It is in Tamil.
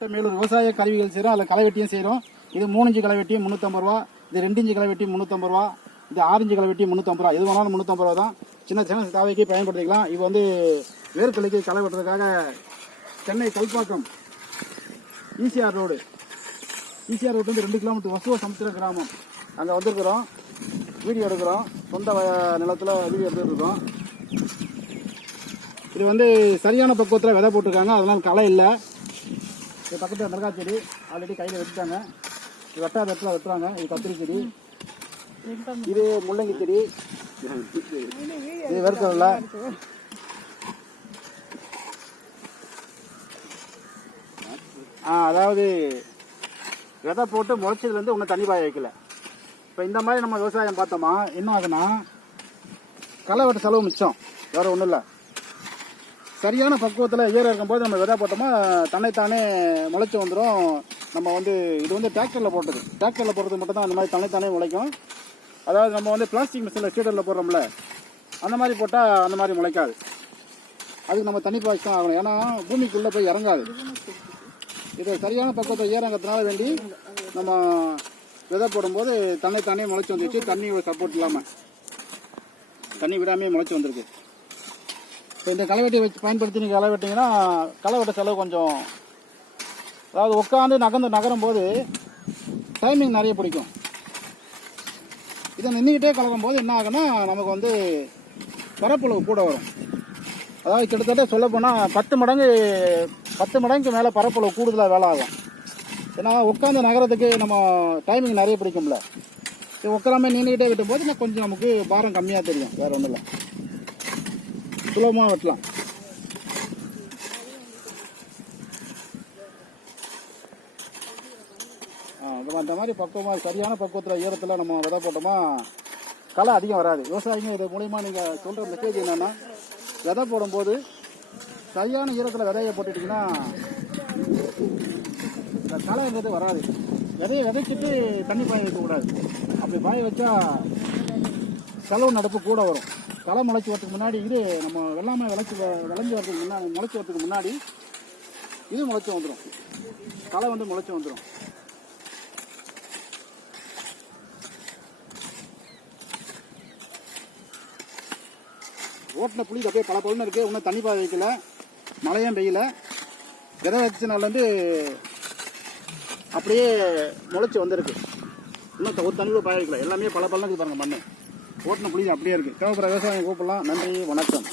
மேலூர் விவசாய கருவிகள் செய்கிறோம். அதில் களை வெட்டியும் செய்கிறோம். இது 3 இன்ச்சு களை வெட்டியும் 350 ரூபா, இது 2 இன்ச்சு களை வெட்டியும் 350 ரூபா, இது 6 இன்ச்சு களை வெட்டியும் 350 ரூபா. எது வேணாலும் 350 ரூபா தான். சின்ன சின்ன தேவைக்கு பயன்படுத்திக்கலாம். இது வந்து வேர்க்கலைக்கு களை வெட்டுறதுக்காக சென்னை கல்பாக்கம் ஈசிஆர் ரோடு வந்து 2 கிலோமீட்டர் வசுவ சமுத்திர கிராமம் அங்கே வந்திருக்கிறோம். வீடியோ எடுக்கிறோம். சொந்த நிலத்தில் வீடியோ எடுத்துருக்கோம். இது வந்து சரியான பக்குவத்தில் விதை போட்டிருக்காங்க. அதனால் களை இல்லை. இது பக்கத்தில் மிளகா செடி ஆல்ரெடி கையில் வெட்டிட்டாங்க. இது வெட்டாத இடத்துல வெட்டுறாங்க. இது கத்திரி செடி, இது முள்ளங்கி செடி, இது வெறுக்கல. அதாவது விதை போட்டு முளைச்சதுலேருந்து ஒன்றும் தண்ணி பாய வைக்கல. இப்போ இந்த மாதிரி நம்ம விவசாயம் பார்த்தோமா என்ன ஆகுனா களை வெட்ட செலவு மிச்சம், வேறு ஒன்றும் இல்லை. சரியான பக்குவத்தில் ஈரம் இருக்கும்போது நம்ம விதை போட்டோமா தன்னைத்தானே முளைச்சி வந்துடும். நம்ம வந்து இது வந்து டிராக்டரில் போட்டது. டிராக்டரில் போடுறது மட்டும் தான் அந்த மாதிரி தன்னைத்தானே முளைக்கும். அதாவது நம்ம வந்து பிளாஸ்டிக் மிஷினில் சீடரில் போடுறோம்ல, அந்த மாதிரி போட்டால் அந்த மாதிரி முளைக்காது. அதுக்கு நம்ம தண்ணி பாய்ச்சி தான் ஆகணும். ஏன்னா பூமிக்குள்ளே போய் இறங்காது. இது சரியான பக்குவத்தை ஈரங்கிறதுனால வேண்டி நம்ம விதை போடும்போது தன்னைத்தானே முளைச்சி வந்துச்சு. தண்ணியோட சப்போர்ட் இல்லாமல் தண்ணி விடாமே முளைச்சி வந்திருக்கு. இப்போ இந்த களை வச்சு பயன்படுத்தி நீங்கள் களை வெட்டிங்கன்னா களை வெட்ட செலவு கொஞ்சம், அதாவது உட்காந்து நகரும் போது டைமிங் நிறைய பிடிக்கும். இதை நின்றுக்கிட்டே கலக்கும் போது என்ன ஆகுன்னா நமக்கு வந்து பரப்பளவு கூட வரும். அதாவது கிட்டத்தட்ட சொல்லப்போனால் 10 மடங்கு மேலே பரப்பளவு கூடுதலாக வேலை ஆகும். ஏன்னா உட்காந்து நகரத்துக்கு நம்ம டைமிங் நிறைய பிடிக்கும்ல. இது உட்காராம நின்றுக்கிட்டே வெட்டும் போது கொஞ்சம் நமக்கு பாரம் கம்மியாக தெரியும். வேறு ஒன்றும் இல்லை, சுலபமாக வெட்டலாம். அந்த மாதிரி பக்குவமாக சரியான பக்குவத்தில் ஈரத்தில் நம்ம விதை போட்டோமா களை அதிகம் வராது. விவசாயிங்க இது மூலிமா நீங்கள் சொல்கிற மெசேஜ் என்னென்னா, விதை போடும்போது சரியான ஈரத்தில் விதையை போட்டுட்டிங்கன்னா இந்த களைங்கிறது வராது. விதையை விதைச்சிட்டு தண்ணி பாய வைக்கக்கூடாது. அப்படி பாய வச்சா செலவு நடப்பு கூட வரும். களை முளைச்சி வரதுக்கு முன்னாடி இது நம்ம வெள்ளாமை விளைஞ்சி வரதுக்கு முன்னாடி முளைச்சி வரதுக்கு முன்னாடி இது முளைச்சி வந்துடும். களை வந்து முளைச்சி வந்துடும். ஓட்டின புளி அப்படியே பல பொருள் இருக்குது. இன்னும் தண்ணி பாய வைக்கல, மழையும் பெய்யல. விதை வச்சனாலேருந்து அப்படியே முளைச்சி வந்திருக்கு. இன்னும் ஒரு தண்ணி பாய வைக்கல. எல்லாமே பல இருக்குது பாருங்கள். மண் ஓட்டின புளி அப்படியே இருக்குது. தேவைப்படுற விவசாயம் கூப்பிடலாம். நன்றி, வணக்கம்.